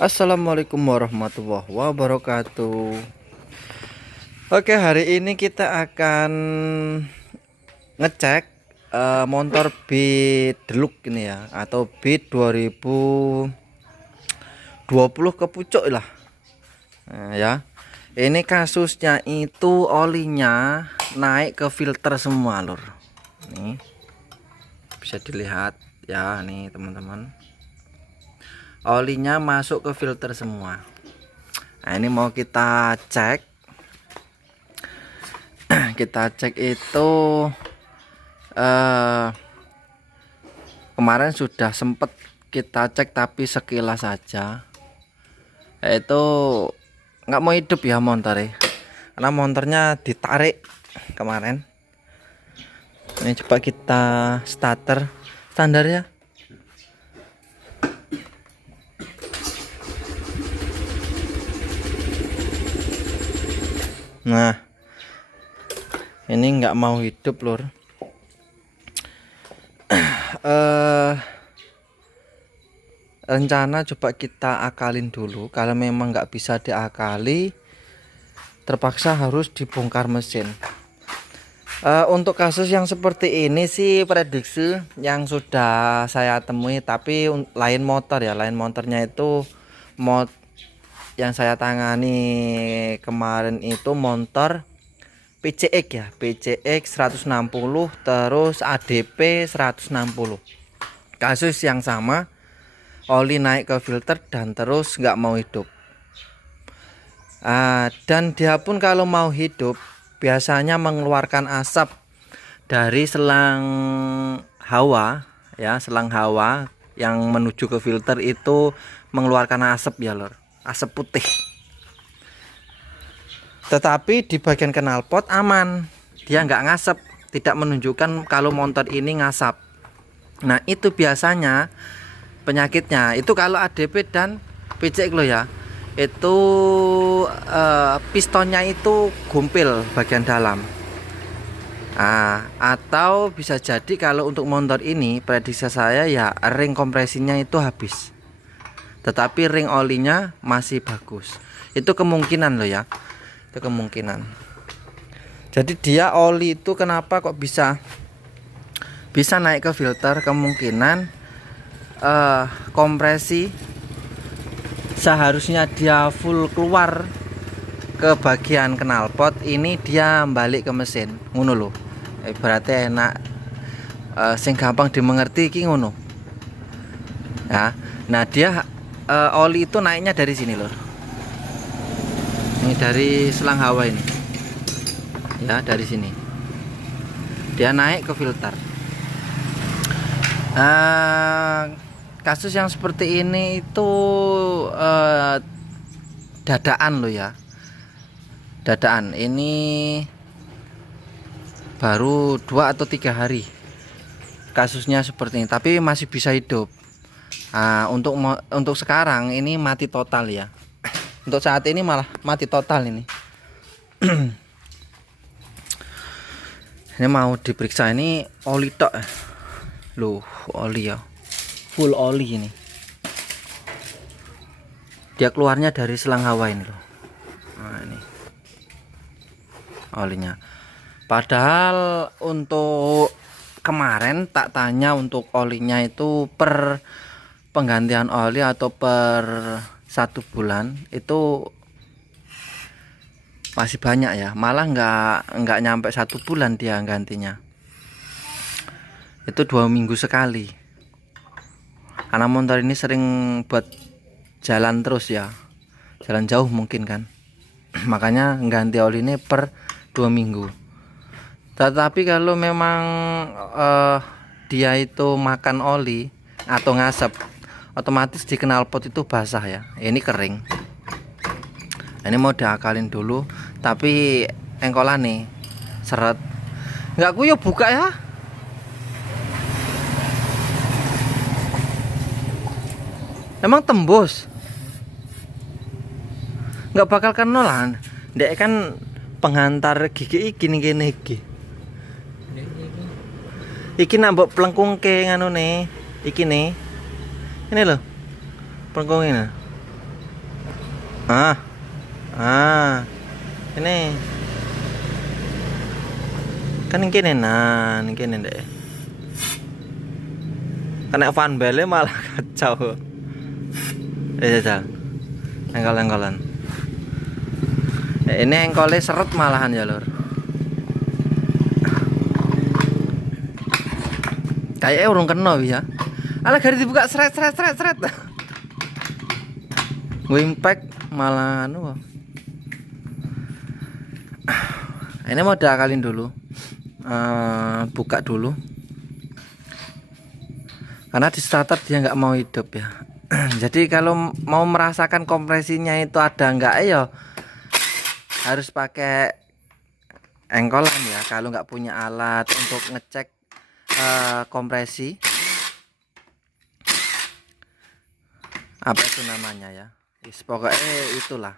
Assalamualaikum warahmatullahi wabarakatuh. Oke, hari ini kita akan ngecek motor Beat Deluxe ini ya, atau Beat 2020 ke pucuk lah. Nah, ya. Ini kasusnya itu olinya naik ke filter semua, lur. Nih. Bisa dilihat ya, nih teman-teman. Olinya masuk ke filter semua. Nah, ini mau kita cek. Kita cek itu kemarin sudah sempet kita cek, tapi sekilas saja. Itu nggak mau hidup ya motor, karena motornya ditarik kemarin. Ini coba kita starter standar ya. Nah, ini nggak mau hidup, lur. Rencana coba kita akalin dulu. Kalau memang nggak bisa diakali, terpaksa harus dibongkar mesin. Untuk kasus yang seperti ini sih prediksi yang sudah saya temui, tapi lain motor ya, lain motornya itu yang saya tangani kemarin itu motor PCX ya, PCX 160 terus ADP 160. Kasus yang sama, oli naik ke filter dan terus nggak mau hidup. Dan dia pun kalau mau hidup biasanya mengeluarkan asap dari selang hawa ya, selang hawa yang menuju ke filter itu mengeluarkan asap ya, lor. Asap putih. Tetapi di bagian knalpot aman, dia nggak ngasap, tidak menunjukkan kalau motor ini ngasap. Nah, itu biasanya penyakitnya itu kalau ADP dan PCX lo ya, itu pistonnya itu gumpil bagian dalam. Atau bisa jadi kalau untuk motor ini prediksi saya ya ring kompresinya itu habis, tetapi ring olinya masih bagus. Itu kemungkinan lo ya, itu kemungkinan. Jadi dia oli itu kenapa kok bisa naik ke filter, kemungkinan kompresi seharusnya dia full keluar ke bagian knalpot, ini dia balik ke mesin ngono loh. Berarti enak, sing gampang dimengerti iki ngono ya. Nah, dia oli itu naiknya dari sini lor. Ini dari selang hawa ini ya, dari sini dia naik ke filter. Kasus yang seperti ini itu dadaan lo ya, dadaan. Ini baru 2 atau 3 hari kasusnya seperti ini, tapi masih bisa hidup. Untuk sekarang ini mati total ya. Untuk saat ini malah mati total ini. Ini mau diperiksa, ini oli tok loh, oli ya, full oli ini. Dia keluarnya dari selang hawa ini loh. Nah, ini olinya. Padahal untuk kemarin tak tanya untuk olinya itu per penggantian oli atau per 1 bulan itu masih banyak ya, malah nggak nyampe 1 bulan dia gantinya, itu 2 minggu sekali. Karena motor ini sering buat jalan terus ya, jalan jauh mungkin kan, makanya ganti oli ini per 2 minggu. Tetapi kalau memang dia itu makan oli atau ngasap, otomatis di knalpot itu basah ya, ini kering. Ini mau diakalin dulu, tapi engkolan nih seret. Nggak kuyup buka ya. Emang tembus. Nggak bakal kena lah. Dek kan penghantar gigi iki gini iki. Iki nak mbok plengkungke nganu nih. Iki nih. Ini loh. Plengkung ini. Ah, ah, ini kan ini nah, ini deh. Kena fan bele malah kacau. Jajal, engkol-engkolan. Ini engkolnya seret malahan ya lur. Kayaknya urung kena ya. Alah gari dibuka seret. Gue impact malah anu. Ini mau diakalin dulu. Buka dulu. Karena di starter dia nggak mau hidup ya. Jadi kalau mau merasakan kompresinya itu ada nggak ya harus pakai engkolan ya. Kalau nggak punya alat untuk ngecek kompresi apa itu namanya ya, pokoknya itulah.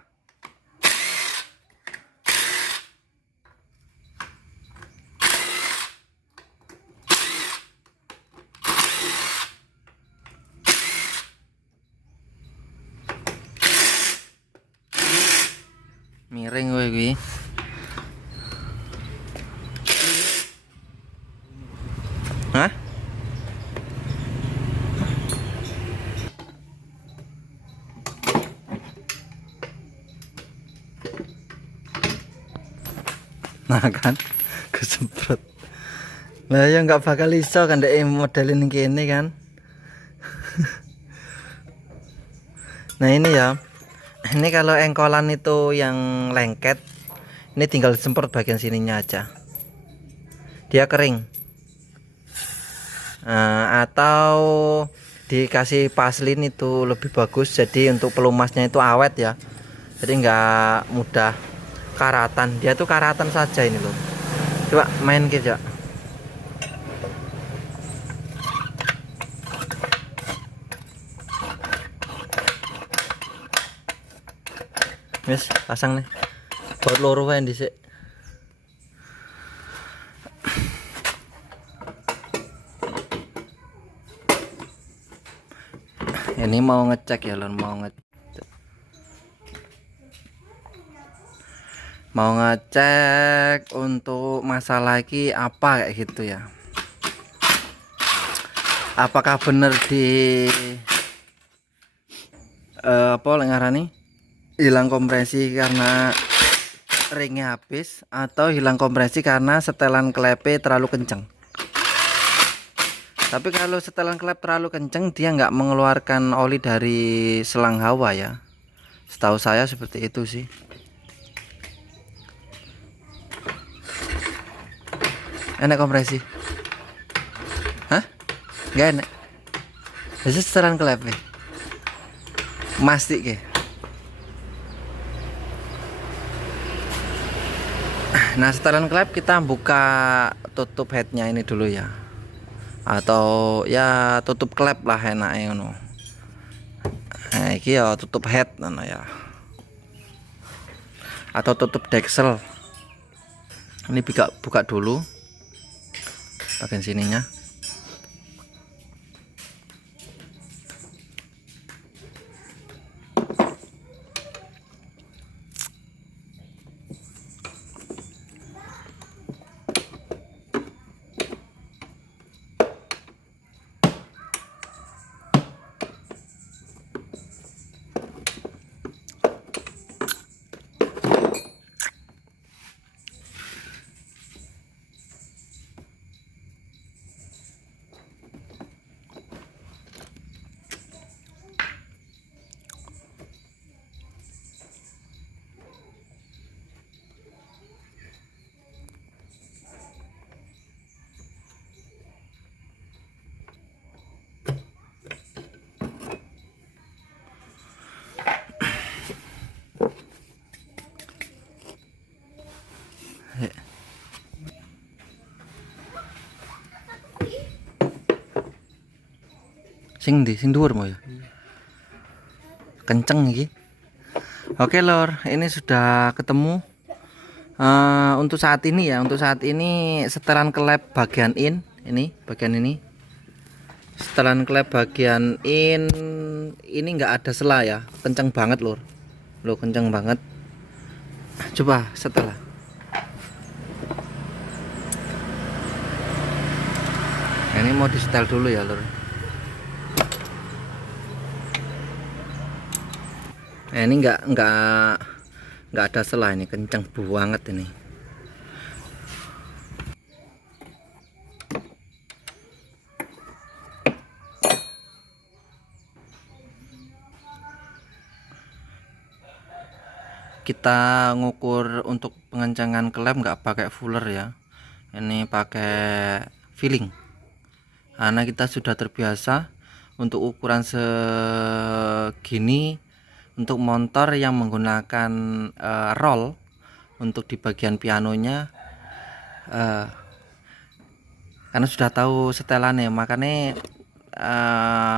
Miring gue gue. Hah? Nah kan kesemprot. Lah ya nggak bakal iso kan dek modelin gini kan. Nah ini ya. Ini kalau engkolan itu yang lengket, ini tinggal semprot bagian sininya aja. Dia kering. Atau dikasih paslin itu lebih bagus. Jadi untuk pelumasnya itu awet ya. Jadi nggak mudah karatan. Dia tuh karatan saja ini loh. Coba main gitu ya. Wes pasang nih. Buat loro wae dhisik. Ini mau ngecek ya lon, mau ngecek untuk masalah lagi apa kayak gitu ya. Apakah bener di apa ngarani hilang kompresi karena ringnya habis atau hilang kompresi karena setelan klepe terlalu kenceng. Tapi kalau setelan klep terlalu kenceng dia nggak mengeluarkan oli dari selang hawa ya. Setahu saya seperti itu sih. Enak kompresi? Hah? Nggak enak. Jadi setelan klepe. Mastik ke. Nah setelan klep kita buka tutup headnya ini dulu ya, atau ya tutup klep lah enaknya ngono. Nah iki ya tutup head ngono ya, atau tutup deksel. Ini buka dulu bagian sininya. Sing dhuwur mo ya. Kenceng iki. Oke lor, ini sudah ketemu. Untuk saat ini ya, setelan klep bagian in, ini bagian ini. Setelan klep bagian in ini nggak ada sela ya, kenceng banget lor. lo kenceng banget. Coba setelah ini mau di setel dulu ya lur. Ini nggak ada selah, ini kenceng banget ini. Kita ngukur untuk pengencengan klem nggak pakai fuller ya, ini pakai feeling karena kita sudah terbiasa untuk ukuran segini untuk motor yang menggunakan roll untuk di bagian pianonya, karena sudah tahu setelannya, makanya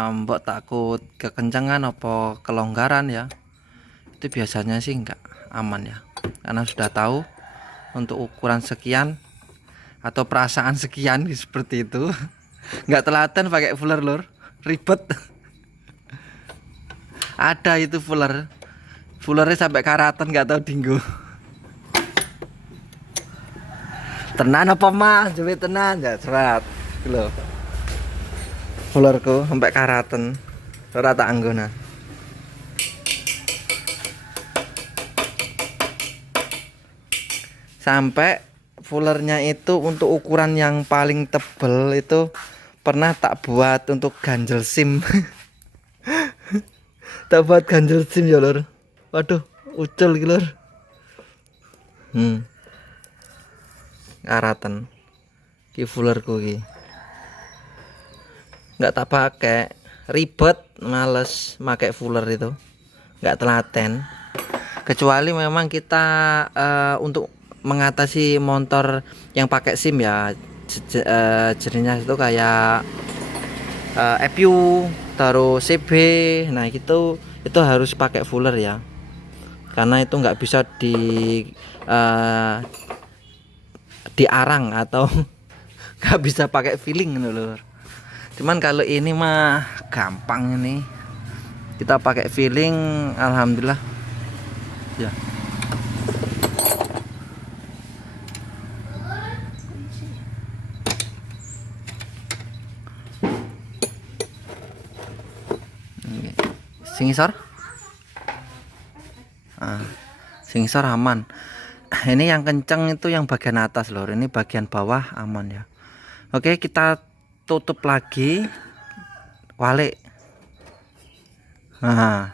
mbok takut kekencangan apa kelonggaran ya, itu biasanya sih enggak aman ya, karena sudah tahu untuk ukuran sekian atau perasaan sekian seperti itu. Nggak telaten pakai fuller lur, ribet. Ada itu fullernya sampai karatan nggak tahu dinggo. Tenan apa mah, coba tenan ya serat loh. Fullerku sampai karatan, ora tak anggona. Sampai fullernya itu untuk ukuran yang paling tebel itu pernah tak buat untuk ganjel SIM. Tak buat ganjel SIM ya lur. Waduh, ucul iki lur. Karatan ki fullerku ki. Nggak tak pakai, ribet, males pakai fuller itu. Nggak telaten. Kecuali memang kita untuk mengatasi motor yang pakai SIM ya, jenisnya itu kayak EPU, taruh CB, nah itu harus pakai fuller ya, karena itu nggak bisa diarang atau nggak bisa pakai feeling lur. Cuman kalau ini mah gampang, ini kita pakai feeling, alhamdulillah ya. Singisor, singisor aman. Ini yang kenceng itu yang bagian atas lor, ini bagian bawah aman ya. Oke, kita tutup lagi, walik. Nah,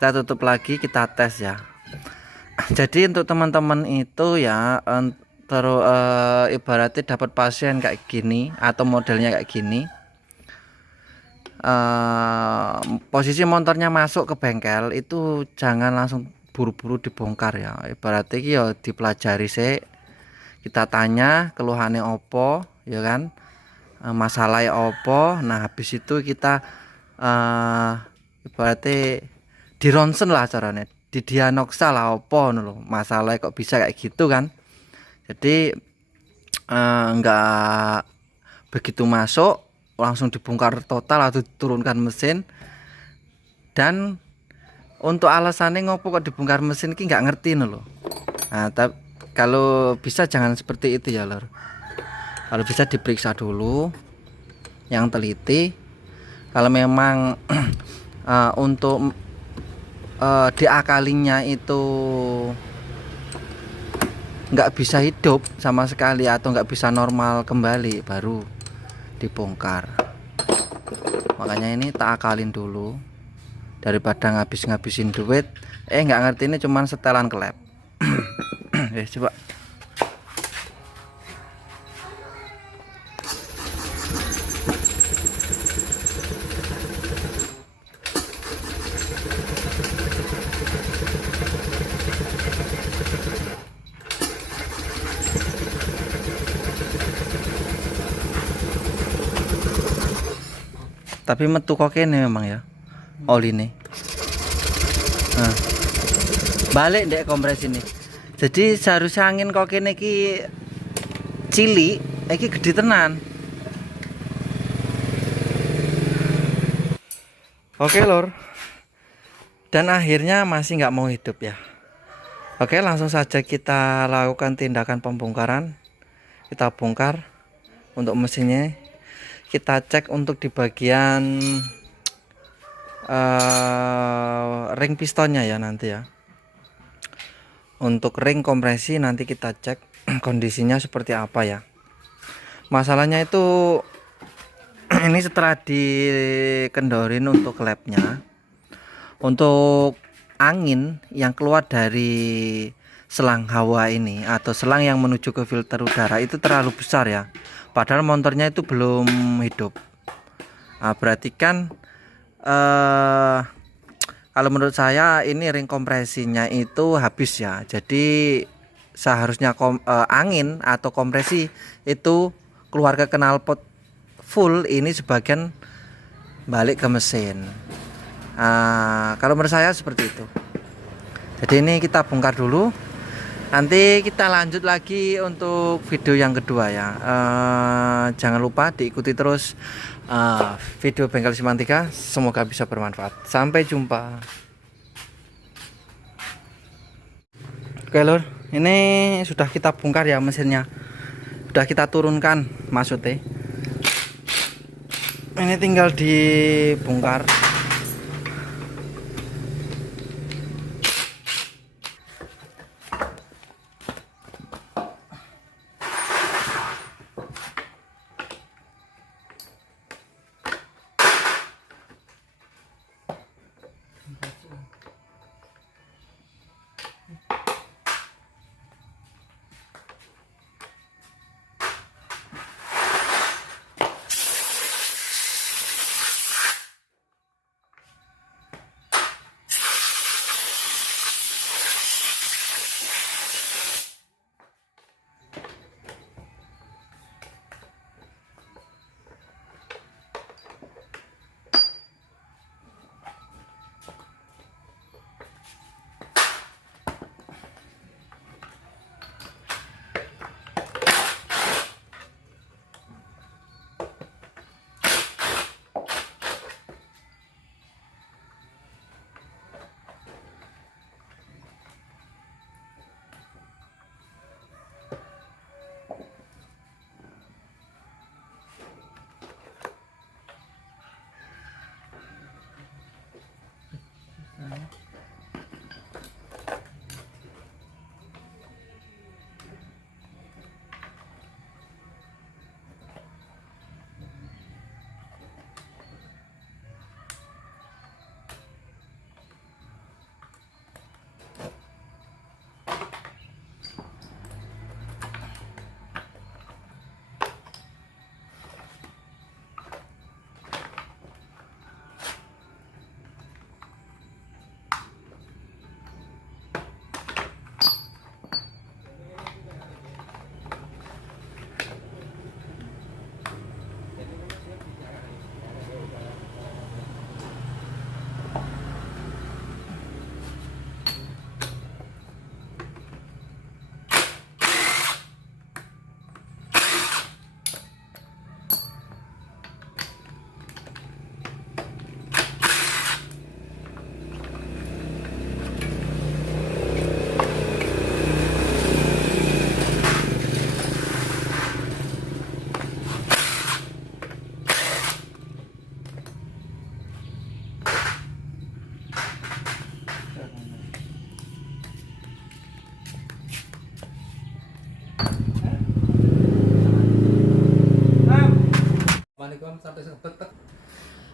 kita tutup lagi, kita tes ya. Jadi untuk teman-teman itu ya, terus ibaratnya dapat pasien kayak gini atau modelnya kayak gini. Posisi motornya masuk ke bengkel itu jangan langsung buru-buru dibongkar ya, ibaratnya ya dipelajari sih, kita tanya keluhannya opo ya kan, masalahnya opo, nah habis itu kita ibaratnya di ronsen lah caranya, di diagnosa lah opo loh masalahnya kok bisa kayak gitu kan. Jadi enggak begitu masuk langsung dibongkar total atau diturunkan mesin. Dan untuk alasannya ngopo kok dibongkar mesin ki nggak ngerti loh. Nah, kalau bisa jangan seperti itu ya lor. Kalau bisa diperiksa dulu yang teliti. Kalau memang untuk diakalinya itu nggak bisa hidup sama sekali atau nggak bisa normal kembali, baru dibongkar. Makanya ini tak akalin dulu daripada ngabisin duit nggak ngerti ini cuman setelan klep. Coba tapi metu kok kene memang ya oli nih. Nah, balik dek kompres ini. Jadi seharusnya angin kok kene ki cili, iki gede tenan. Oke lor, dan akhirnya masih nggak mau hidup ya. Oke, langsung saja kita lakukan tindakan pembongkaran. Kita bongkar untuk mesinnya. Kita cek untuk di bagian ring pistonnya ya nanti ya. Untuk ring kompresi nanti kita cek kondisinya seperti apa ya. Masalahnya itu ini setelah dikendorin untuk labnya, untuk angin yang keluar dari selang hawa ini atau selang yang menuju ke filter udara itu terlalu besar ya, padahal motornya itu belum hidup. Nah, berarti kan kalau menurut saya ini ring kompresinya itu habis ya, jadi seharusnya angin atau kompresi itu keluar ke knalpot full, ini sebagian balik ke mesin. Kalau menurut saya seperti itu. Jadi ini kita bongkar dulu, nanti kita lanjut lagi untuk video yang kedua ya. Jangan lupa diikuti terus video bengkel Simantika, semoga bisa bermanfaat. Sampai jumpa. Oke lur, ini sudah kita bongkar ya mesinnya, sudah kita turunkan maksudnya. Ini tinggal dibongkar.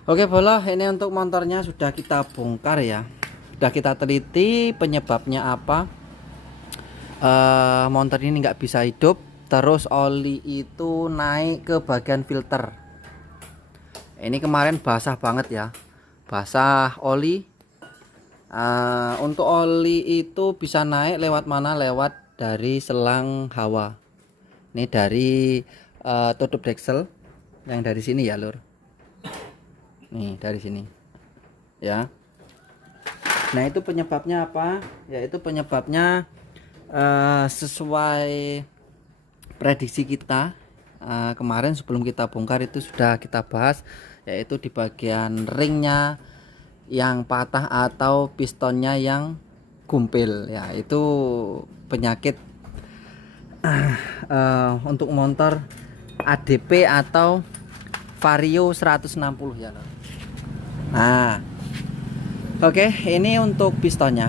Oke bola, ini untuk motornya sudah kita bongkar ya, sudah kita teliti penyebabnya apa. Motor ini nggak bisa hidup, terus oli itu naik ke bagian filter. Ini kemarin basah banget ya, basah oli. Untuk oli itu bisa naik lewat mana? Lewat dari selang hawa. Ini dari tutup deksel yang dari sini ya lur. Nih dari sini ya. Nah itu penyebabnya apa? Yaitu penyebabnya sesuai prediksi kita kemarin sebelum kita bongkar itu sudah kita bahas, yaitu di bagian ringnya yang patah atau pistonnya yang gumpil ya, itu penyakit untuk motor ADP atau Vario 160 ya. Nah, oke, ini untuk pistonnya.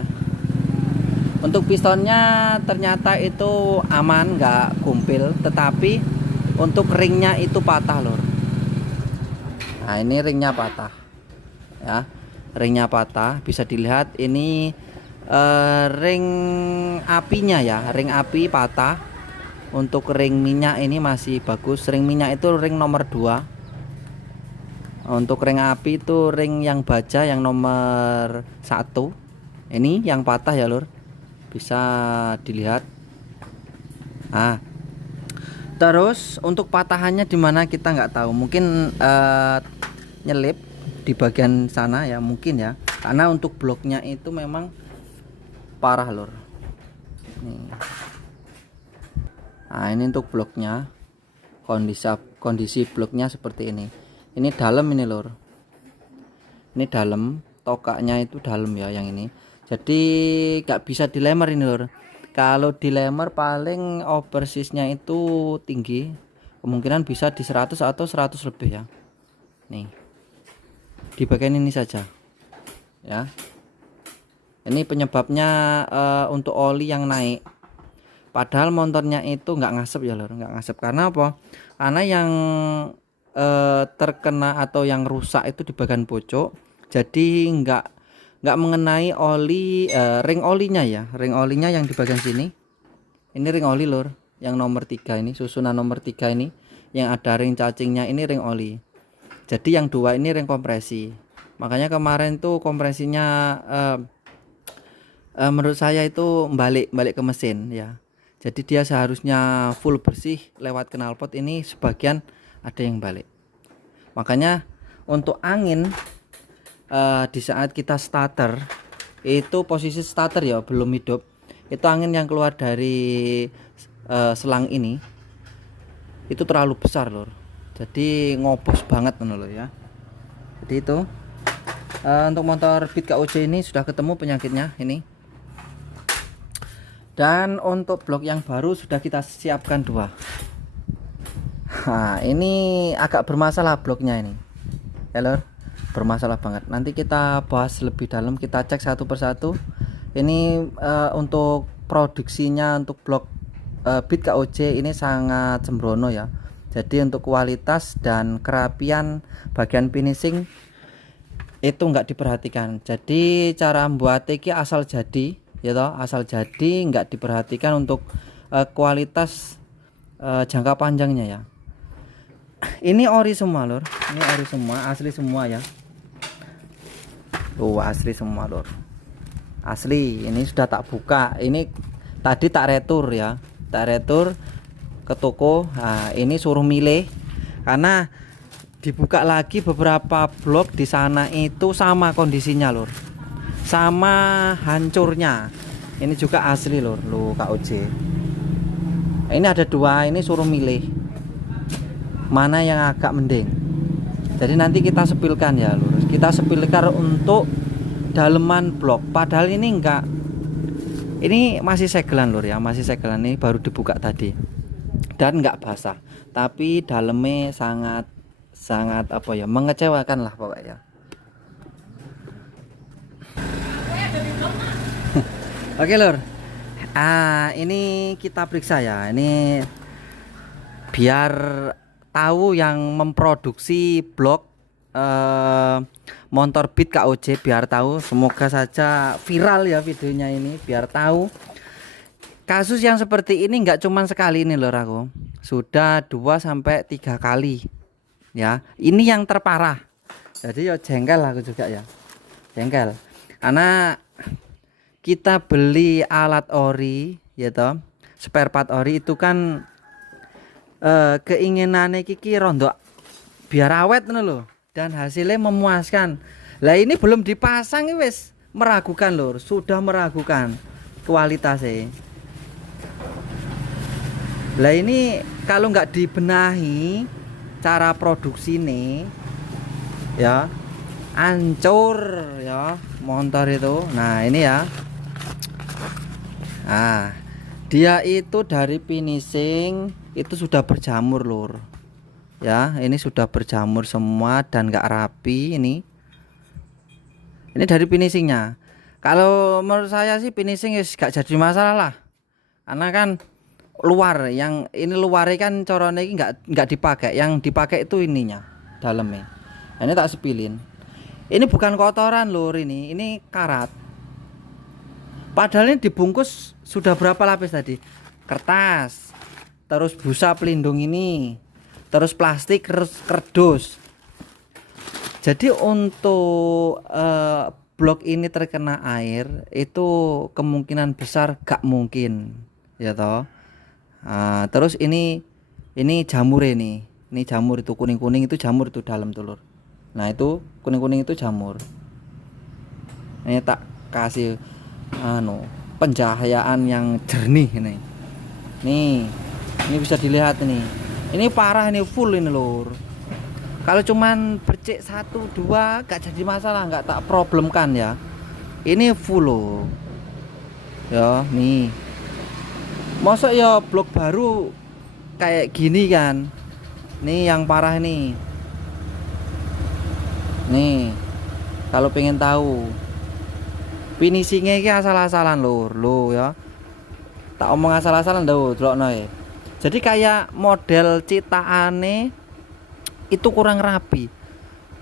Untuk pistonnya ternyata itu aman, nggak gumpil, tetapi untuk ringnya itu patah lor. Nah, ini ringnya patah ya, ringnya patah, bisa dilihat ini ring apinya ya, ring api patah. Untuk ring minyak ini masih bagus, ring minyak itu ring nomor 2. Untuk ring api itu ring yang baja yang nomor 1. Ini yang patah ya lur, bisa dilihat. Nah, terus untuk patahannya dimana kita nggak tahu, mungkin nyelip di bagian sana ya, mungkin ya, karena untuk bloknya itu memang parah lur. Nah, ini untuk bloknya, kondisi bloknya seperti ini. Ini dalam ini lur, ini dalam, tokaknya itu dalam ya yang ini, jadi nggak bisa dilemar ini lur. Kalau dilemar paling oversiznya itu tinggi, kemungkinan bisa di 100 atau 100 lebih ya. Nih, di bagian ini saja ya. Ini penyebabnya untuk oli yang naik, padahal motornya itu nggak ngasep ya lur, nggak ngasep. Karena apa? Karena yang terkena atau yang rusak itu di bagian pojok, jadi nggak mengenai oli, ring olinya ya, ring olinya yang di bagian sini. Ini ring oli lur, yang nomor 3 ini, susunan nomor 3 ini yang ada ring cacingnya, ini ring oli. Jadi yang 2 ini ring kompresi. Makanya kemarin tuh kompresinya menurut saya itu balik ke mesin ya. Jadi dia seharusnya full bersih, lewat knalpot ini sebagian ada yang balik. Makanya untuk angin di saat kita starter itu, posisi starter ya belum hidup, itu angin yang keluar dari selang ini itu terlalu besar lor, jadi ngopos banget loh ya. Jadi itu untuk motor Beat KOJ ini sudah ketemu penyakitnya ini. Dan untuk blok yang baru sudah kita siapkan 2. Nah, ini agak bermasalah bloknya ini ya lor, bermasalah banget. Nanti kita bahas lebih dalam, kita cek satu persatu. Ini untuk produksinya untuk blok Beat KOJ ini sangat sembrono ya. Jadi untuk kualitas dan kerapian bagian finishing itu nggak diperhatikan. Jadi cara membuat iki asal jadi ya toh, asal jadi, nggak diperhatikan untuk kualitas jangka panjangnya ya. Ini ori semua lor, ini ori semua, asli semua ya. Tuh asli semua lor, asli. Ini sudah tak buka, ini tadi tak retur ya, tak retur ke toko. Nah, ini suruh milih karena dibuka lagi beberapa blok di sana itu sama kondisinya lor, sama hancurnya. Ini juga asli lor, lu KOJ. Ini ada 2, ini suruh milih mana yang agak mending. Jadi nanti kita sepilkan ya lur, kita sepilkan untuk daleman blok. Padahal ini enggak, ini masih segelan lur ya, masih segelan, ini baru dibuka tadi dan enggak basah, tapi dalamnya sangat apa ya, mengecewakan lah pokoknya. Oke lur, ini kita periksa ya, ini biar tahu yang memproduksi blok motor Beat KOJ, biar tahu. Semoga saja viral ya videonya ini, biar tahu. Kasus yang seperti ini nggak cuma sekali ini lor, aku sudah 2-3 kali ya. Ini yang terparah, jadi ya jengkel aku juga ya, jengkel karena kita beli alat ori ya toh, spare part ori itu kan keinginannya kiki rondo biar awet loh, dan hasilnya memuaskan. Lah ini belum dipasang wis meragukan lur, sudah meragukan kualitasnya. Lah ini kalau nggak dibenahi cara produksi nih ya, hancur ya motor itu. Nah ini ya, nah dia itu dari finishing itu sudah berjamur lur ya, ini sudah berjamur semua dan gak rapi. Ini dari finishingnya. Kalau menurut saya sih finishing gak jadi masalah lah, karena kan luar yang ini luarnya kan corone ini nggak dipakai, yang dipakai itu ininya dalamnya. Nah, ini tak sepilin, ini bukan kotoran lur, ini karat. Padahal ini dibungkus sudah berapa lapis tadi, kertas, terus busa pelindung ini, terus plastik, kardus. Jadi untuk blok ini terkena air itu kemungkinan besar gak mungkin ya toh. Terus ini jamur, ini jamur, itu kuning-kuning itu jamur itu dalam telur. Nah itu kuning-kuning itu jamur. Ini tak kasih pencahayaan yang jernih ini. Ini bisa dilihat ini. Ini parah, ini full ini lur. Kalau cuman bercek 1 2 gak jadi masalah, gak tak problemkan ya. Ini full loh. Ya, nih. Masa ya blok baru kayak gini kan. Nih yang parah nih. Nih. Kalau pengen tahu finishingnya ini asal-asalan lur, lo ya. Tak omong asal-asalan dah, delokno ya. Jadi kayak model citaane itu kurang rapi.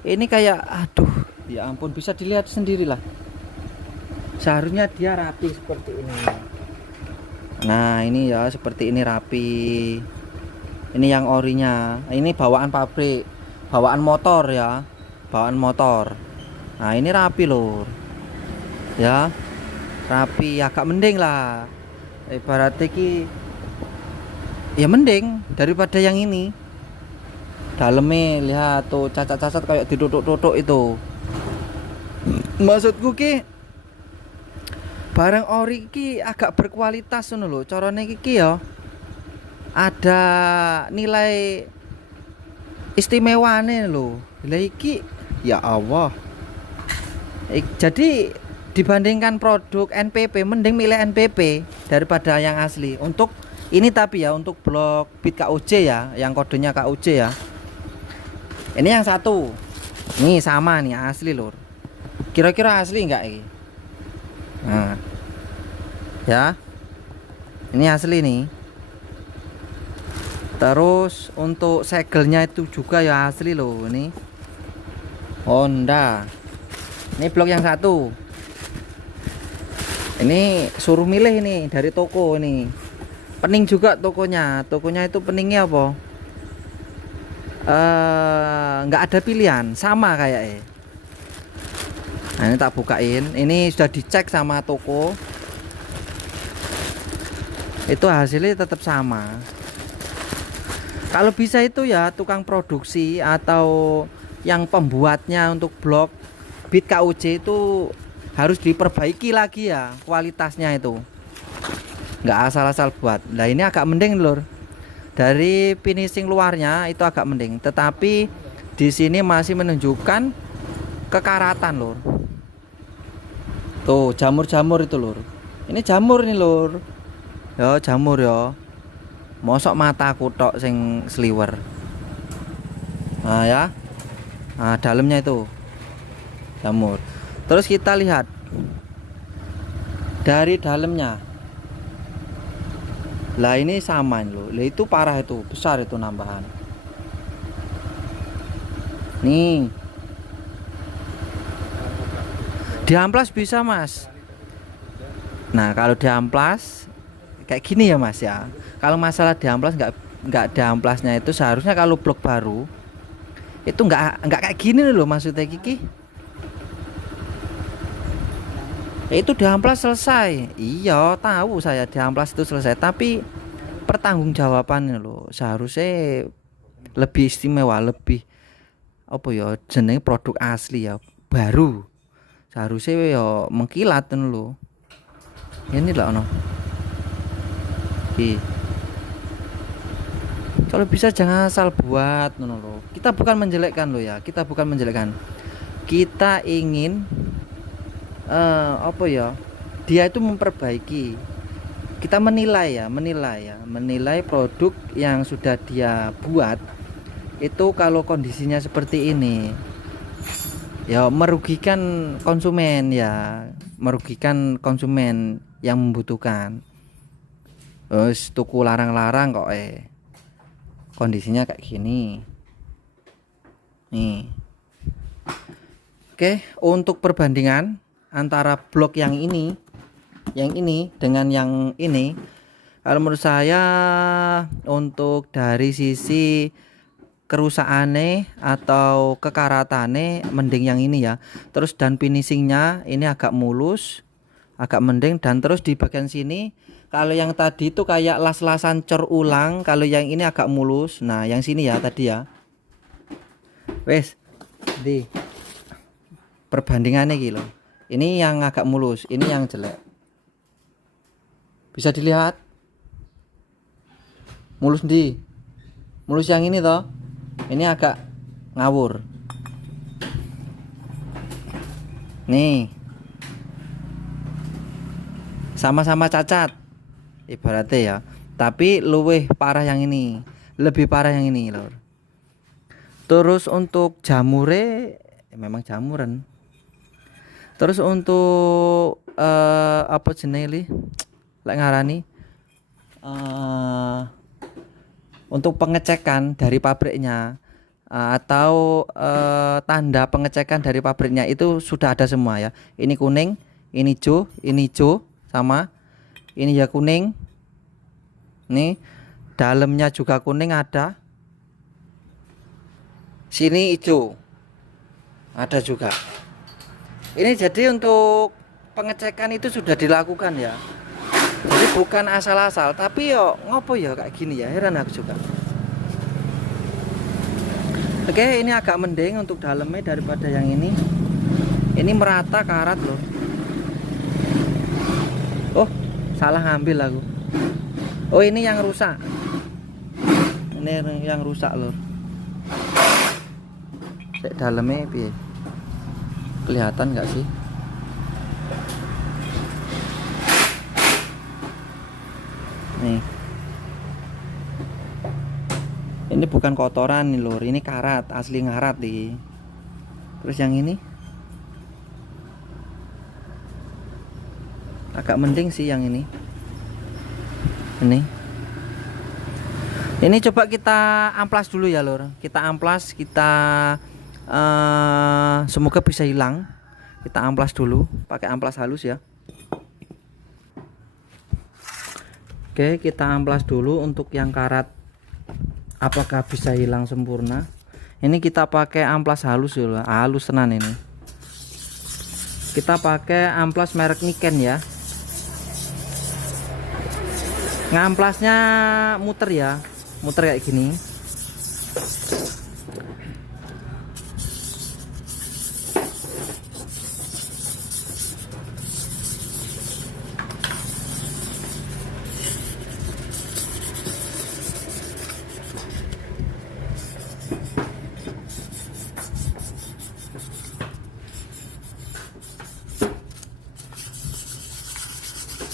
Ini kayak aduh, ya ampun, bisa dilihat sendirilah. Seharusnya dia rapi seperti ini. Nah, ini ya seperti ini rapi. Ini yang orinya. Ini bawaan pabrik, bawaan motor ya. Bawaan motor. Nah, ini rapi lur. Ya. Rapi, agak mending lah. Ibaratnya ki ya mending daripada yang ini. Dalamnya lihat tuh cacat-cacat kayak ditutuk-tutuk itu. Maksudku ki barang ori ki agak berkualitas ngono lho. Carane iki ya ada nilai istimewane lho. Lah iki ya Allah. Jadi dibandingkan produk NPP mending milih NPP daripada yang asli. Untuk ini tapi ya untuk blok bit KUJ ya, yang kodenya KUJ ya. Ini yang satu. Nih sama nih asli lur. Kira-kira asli enggak ini? Nah. Ya. Ini asli nih. Terus untuk segelnya itu juga ya asli loh ini. Honda. Ini blok yang satu. Ini suruh milih ini dari toko ini. Pening juga tokonya. Tokonya itu peningnya apa? Nggak ada pilihan, sama kayak nah ini tak bukain. Ini sudah dicek sama toko, itu hasilnya tetap sama. Kalau bisa itu ya tukang produksi atau yang pembuatnya untuk blok bit KUJ itu harus diperbaiki lagi ya kualitasnya itu, nggak asal-asal buat. Nah ini agak mending lur, dari finishing luarnya itu agak mending, tetapi di sini masih menunjukkan kekaratan lur. Tuh jamur-jamur itu lur. Ini jamur nih lur. Ya jamur ya. Mosok mataku tok sing sliwer. Nah ya. Nah dalamnya itu jamur. Terus kita lihat dari dalamnya. Lah ini sama loh. Lah itu parah, itu besar itu nambahan. Nih. Diamplas bisa mas. Nah kalau diamplas kayak gini ya mas ya. Kalau masalah diamplas nggak diamplasnya itu seharusnya kalau blok baru itu nggak kayak gini loh maksudnya Kiki. Itu diamplas selesai. Iya tahu saya diamplas itu selesai, tapi pertanggungjawabannya loh seharusnya lebih istimewa, lebih apa ya jenenge produk asli ya baru, seharusnya ya mengkilat loh. Ini lah no. Kalau bisa jangan asal buat loh. Kita bukan menjelekkan loh ya, kita bukan menjelekkan. kita ingin apa ya, dia itu memperbaiki, kita menilai produk yang sudah dia buat itu kalau kondisinya seperti ini ya merugikan konsumen, yang membutuhkan. Terus tuku larang-larang kok kondisinya kayak gini nih. Oke, untuk perbandingan antara blok yang ini dengan yang ini, kalau menurut saya untuk dari sisi kerusakane atau kekaratane mending yang ini ya. Terus dan finishingnya ini agak mulus, agak mending. Dan terus di bagian sini kalau yang tadi itu kayak las-lasan cor ulang, kalau yang ini agak mulus. Nah yang sini ya tadi ya, wes di perbandingannya gitu. Ini yang agak mulus, ini yang jelek. Bisa dilihat mulus yang ini toh, ini agak ngawur nih, sama-sama cacat ibaratnya ya, tapi lebih parah yang ini, lor. Terus untuk jamure memang jamuran. Terus untuk apa jenenge lek ngarani untuk pengecekan dari pabriknya atau tanda pengecekan dari pabriknya itu sudah ada semua ya. Ini kuning, ini hijau sama ini ya kuning. Nih dalamnya juga kuning ada. Sini hijau ada juga. Ini jadi untuk pengecekan itu sudah dilakukan ya. Jadi bukan asal-asal, tapi yo ngopo ya kayak gini ya, heran aku juga. Oke, ini agak mending untuk dalamnya daripada yang ini. Ini merata karat loh. Oh, salah ngambil aku. Oh, ini yang rusak. Ini yang rusak loh. Dalamnya piye? Kelihatan nggak sih? Nih. Ini bukan kotoran nih lur, ini karat, asli ngarat nih. Terus yang ini agak mending sih yang ini. Ini coba kita amplas dulu ya lur. Kita amplas, semoga bisa hilang. Kita amplas dulu, pakai amplas halus ya. Oke, kita amplas dulu untuk yang karat, apakah bisa hilang sempurna. Ini kita pakai amplas halus ya, halus tenan ini. Kita pakai amplas merek Niken ya. Ngamplasnya muter ya, muter kayak gini.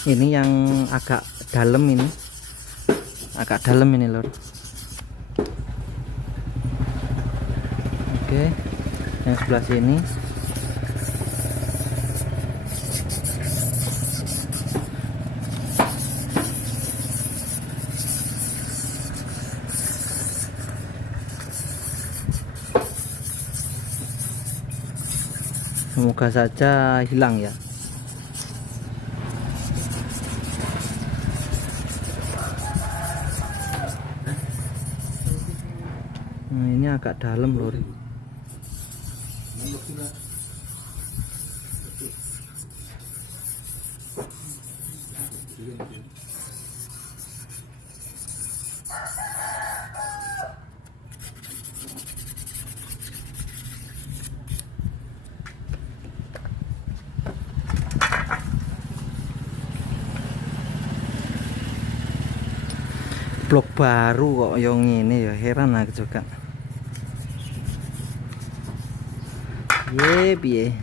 Ini yang agak dalam ini, lor. Oke, yang sebelah sini. Semoga saja hilang ya. Nah, ini agak dalam lor. Blok baru kok yang ini ya, heran aku juga. Piye.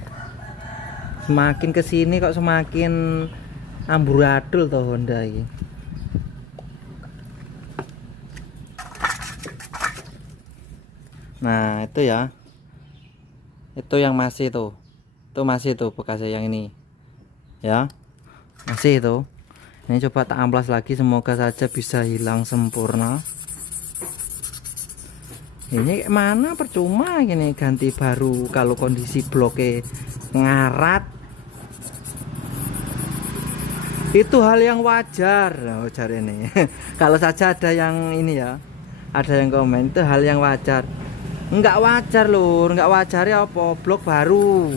Semakin kesini kok semakin amburadul toh Honda ini. Nah itu ya, itu yang masih tuh, itu masih tuh bekasnya yang ini ya, masih itu. Ini coba tak amplas lagi, semoga saja bisa hilang sempurna. Ini mana percuma gini ganti baru kalau kondisi bloknya ngarat. Itu hal yang wajar, wajar ini. Kalau saja ada yang ini ya, ada yang komen itu hal yang wajar. Enggak wajar lur, enggak wajar ya apa blok baru.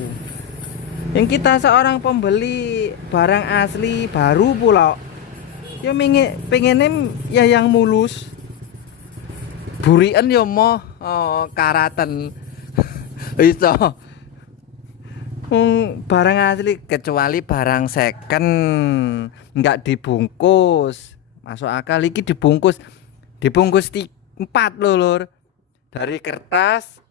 Yang kita seorang pembeli barang asli baru pula ya pengenin ya yang mulus. Burian ya mau karatan. Iso. Barang asli kecuali barang second enggak dibungkus. Masuk akal iki dibungkus 4 loh lur. Dari kertas,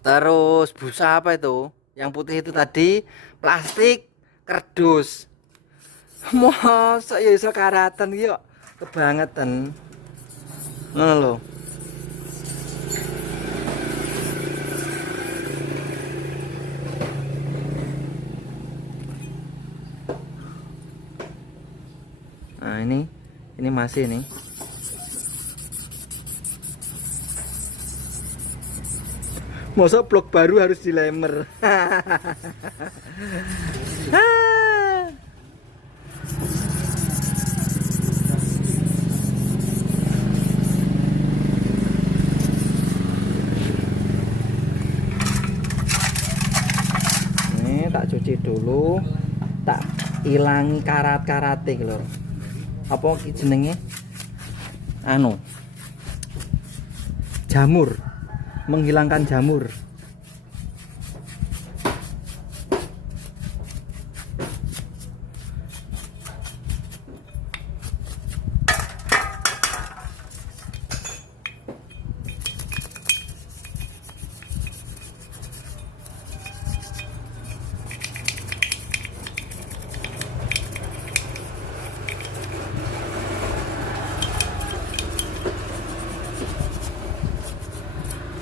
terus busa apa itu yang putih itu tadi, plastik, kardus. Masa ya iso karatan yuk kebangetan. Ngono lho. Nah ini masih nih. Masa blok baru harus dilemer. Ini tak cuci dulu, tak ilangi karat-karate lho. Apa jenenge? Anu. Jamur. Menghilangkan jamur.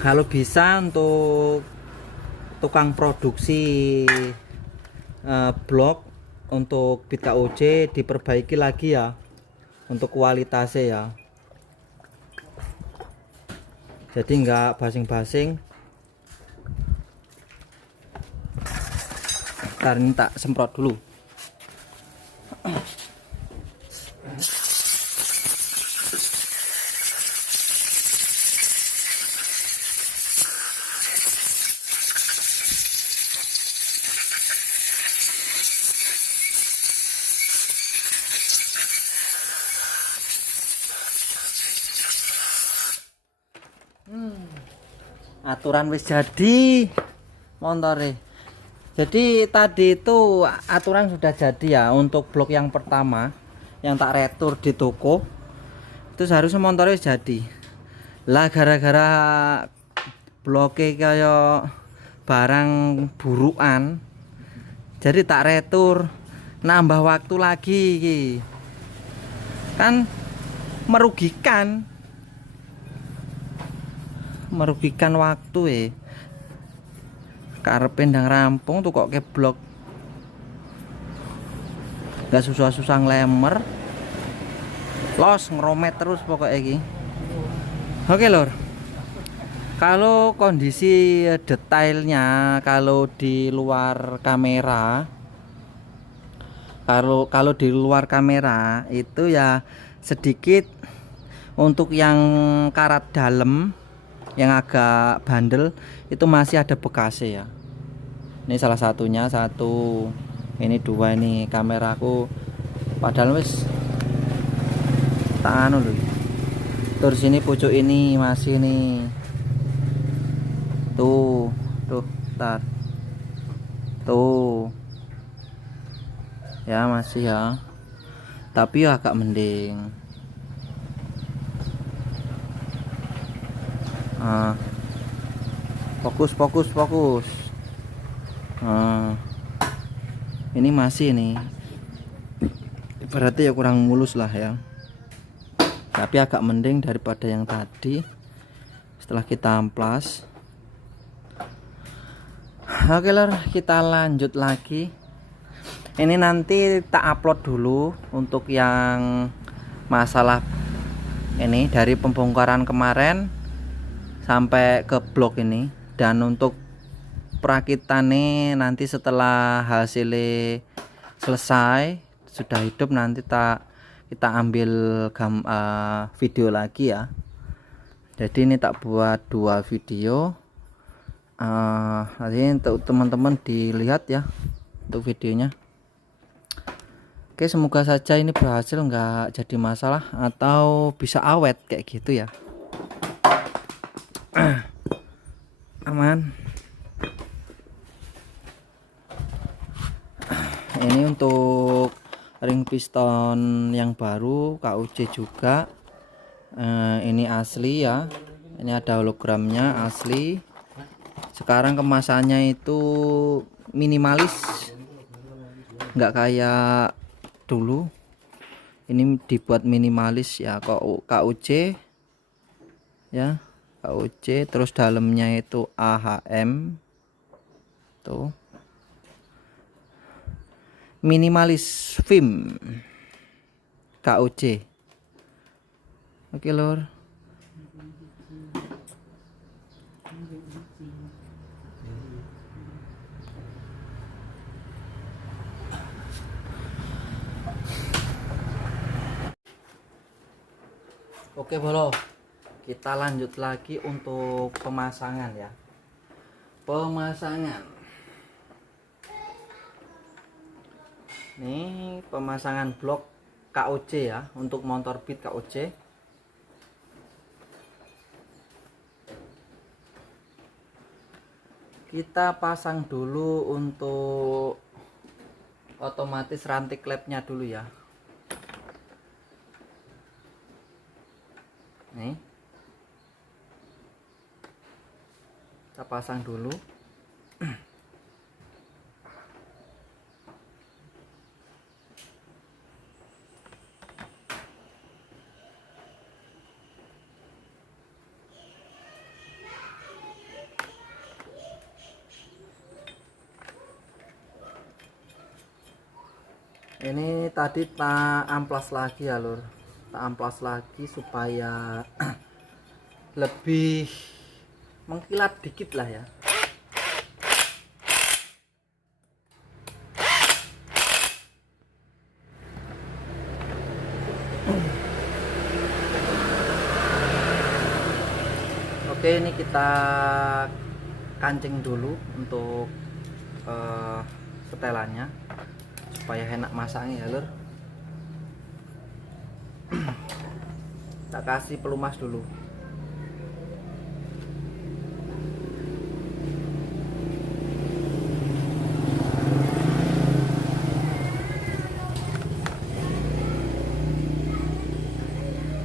Kalau bisa untuk tukang produksi blok untuk BIT KUJ diperbaiki lagi ya untuk kualitasnya ya, jadi enggak basing-basing. Ntar ini tak semprot dulu. Aturan wis jadi montore. Jadi tadi itu aturan sudah jadi ya untuk blok yang pertama yang tak retur di toko. Itu seharusnya montore wis jadi. Lah gara-gara bloknya kayak barang burukan, jadi tak retur, nambah waktu lagi kan merugikan waktu karepe ndang rampung tuh kok ke blok gak susah-susah nglemer, los ngeromet terus pokoknya iki. Oke lor, kalau kondisi detailnya kalau di luar kamera, kalau di luar kamera itu ya sedikit untuk yang karat dalam yang agak bandel itu masih ada bekasnya ya. Ini salah satunya, satu, ini dua, ini kameraku padahal wis tak anu loh. Terus ini pucuk ini masih nih, tuh tar tuh ya masih ya, tapi ya agak mending. Fokus. Nah, ini masih nih, berarti ya kurang mulus lah ya, tapi agak mending daripada yang tadi setelah kita amplas. Oke lor, kita lanjut lagi. Ini nanti tak upload dulu untuk yang masalah ini dari pembongkaran kemarin sampai ke blok ini, dan untuk perakitan nih nanti setelah hasilnya selesai sudah hidup nanti kita ambil video lagi ya. Jadi ini tak buat 2 video, nanti untuk teman-teman dilihat ya untuk videonya. Oke, semoga saja ini berhasil, nggak jadi masalah atau bisa awet kayak gitu ya. Aman. Ini untuk ring piston yang baru KUC juga. Ini asli ya, ini ada hologramnya asli. Sekarang kemasannya itu minimalis, nggak kayak dulu. Ini dibuat minimalis ya, KUC ya, KUC. Terus dalamnya itu AHM tuh, minimalis film KUC. Oke lor, oke bro, kita lanjut lagi untuk pemasangan ya. Pemasangan nih, pemasangan blok KUC ya, untuk motor Beat KUC. Kita pasang dulu untuk otomatis ranting klepnya dulu ya. Nih, kita pasang dulu. Ini tadi tak amplas lagi ya lur, tak amplas lagi supaya lebih mengkilat dikit lah ya. Oke, ini kita kancing dulu untuk setelannya supaya enak masaknya ya lur. Kita kasih pelumas dulu.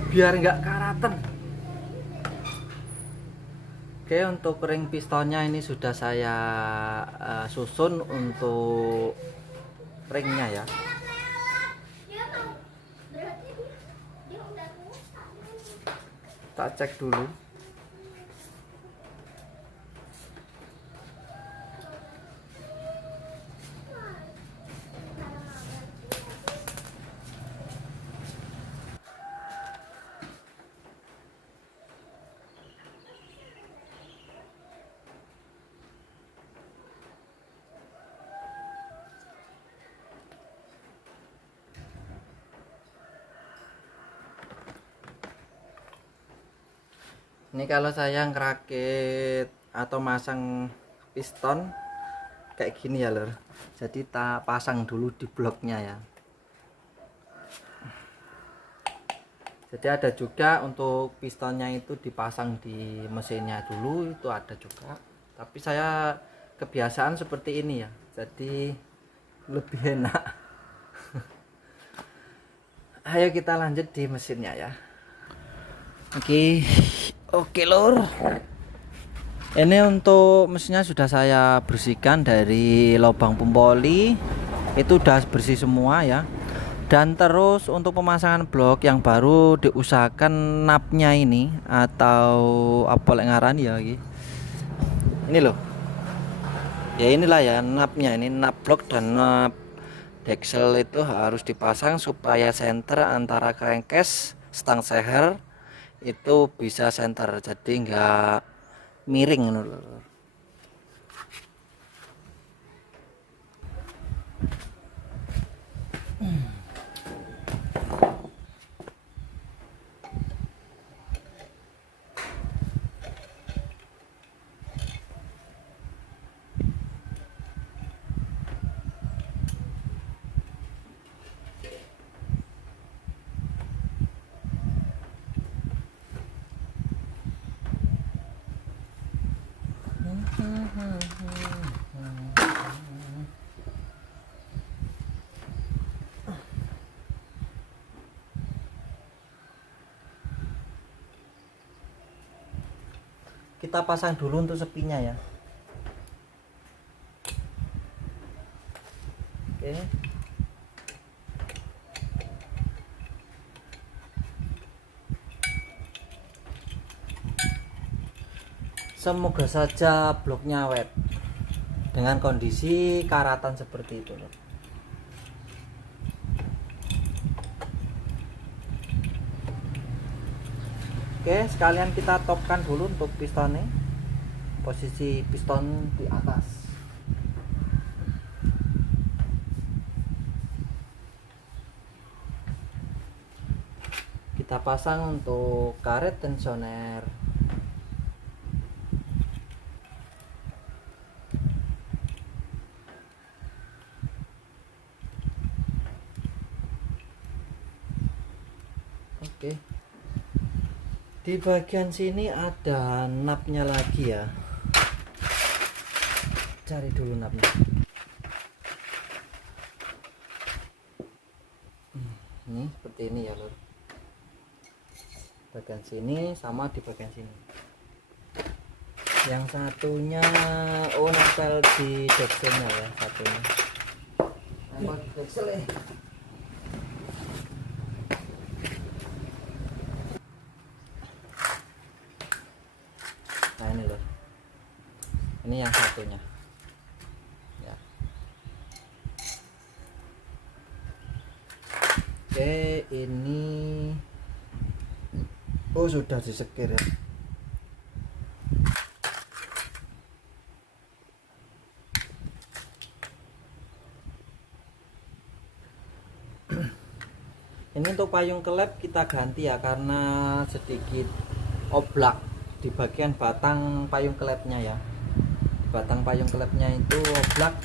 Biar nggak karatan. Oke, untuk ring pistonnya ini sudah saya susun untuk ringnya ya. Tak cek dulu. Ini kalau saya ngerakit atau masang piston kayak gini ya lur. Jadi tak pasang dulu di bloknya ya. Jadi ada juga untuk pistonnya itu dipasang di mesinnya dulu, itu ada juga. Tapi saya kebiasaan seperti ini ya. Jadi lebih enak. Ayo kita lanjut di mesinnya ya. Oke lur. Ini untuk mesinnya sudah saya bersihkan dari lubang pempoli, itu udah bersih semua ya. Dan terus untuk pemasangan blok yang baru diusahakan napnya ini atau apa lek ngaran ya iki. Ini loh. Ya inilah ya napnya, ini nap blok dan nap deksel itu harus dipasang supaya senter antara crankcase stang seher itu bisa center, jadi enggak miring ngono lho. Kita pasang dulu untuk sepinya ya. Oke. Semoga saja bloknya awet dengan kondisi karatan seperti itu loh. Oke, sekalian kita topkan dulu untuk pistonnya. Posisi piston di atas. Kita pasang untuk karet tensioner. Oke. Di bagian sini ada napnya lagi ya. Cari dulu napnya. Ini seperti ini ya lor. Bagian sini sama di bagian sini. Yang satunya nempel di dekselnya ya, satunya nempel di deksel ya. Nah ini loh, ini yang satunya ya. Oke, ini sudah disekir ya. Ini untuk payung kelep kita ganti ya, karena sedikit oblak di bagian batang payung kelepnya ya. Di batang payung kelepnya itu oblak.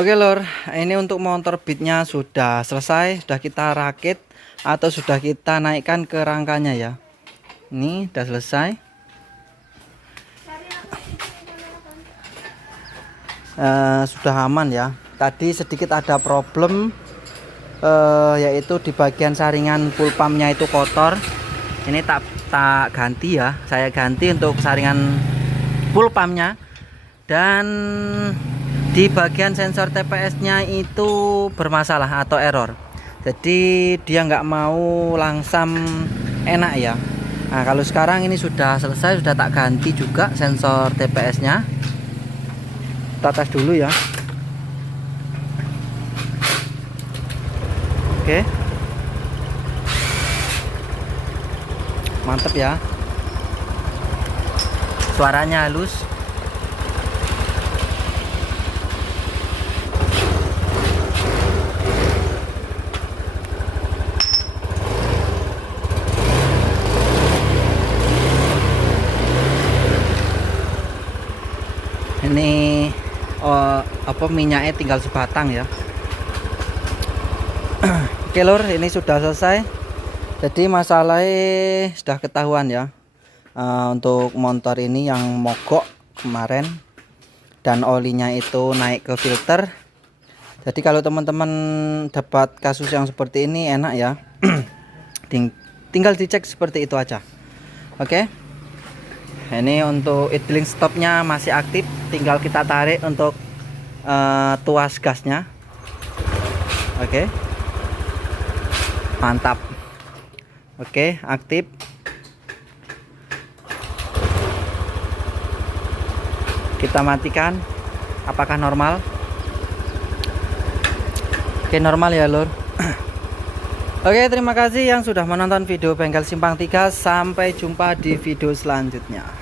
Oke lor, ini untuk motor Beatnya sudah selesai, sudah kita rakit atau sudah kita naikkan ke rangkanya ya. Ini sudah selesai. Sudah aman ya. Tadi sedikit ada problem, yaitu di bagian saringan full pumpnya itu kotor. Ini tak ganti ya, saya ganti untuk saringan full pumpnya. Dan di bagian sensor TPS-nya itu bermasalah atau error. Jadi dia nggak mau langsam enak ya. Nah kalau sekarang ini sudah selesai, sudah tak ganti juga sensor TPS-nya. Kita tes dulu ya. Oke, mantep ya, suaranya halus. Ini minyaknya tinggal sebatang ya. Oke lor, ini sudah selesai. Jadi masalahnya sudah ketahuan ya. Untuk motor ini yang mogok kemarin dan olinya itu naik ke filter. Jadi kalau teman-teman dapat kasus yang seperti ini enak ya. Tinggal dicek seperti itu aja. Oke. Ini untuk idling stopnya masih aktif, tinggal kita tarik untuk tuas gasnya. Oke, mantap. Oke, aktif. Kita matikan. Apakah normal? Oke, normal ya lur. Oke, terima kasih yang sudah menonton video bengkel simpang 3. Sampai jumpa di video selanjutnya.